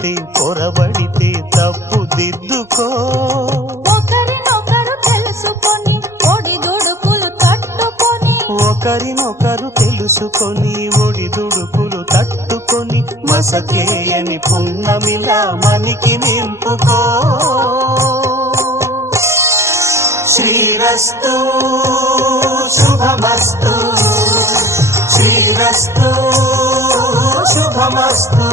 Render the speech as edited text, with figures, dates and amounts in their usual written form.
తొరబడితే పొరబడితే తప్పు దిద్దుకో. ఒకరినొకరు తెలుసుకొని ఒడిదుడుకులు తట్టుకొని, ఒకరినొకరు తెలుసుకొని ఒడిదుడుకులు తట్టుకొని మసకేయని పున్నమిలా మనికి నింపుకో. శ్రీరస్తు శుభమస్తు, శ్రీరస్తు శుభమస్తు.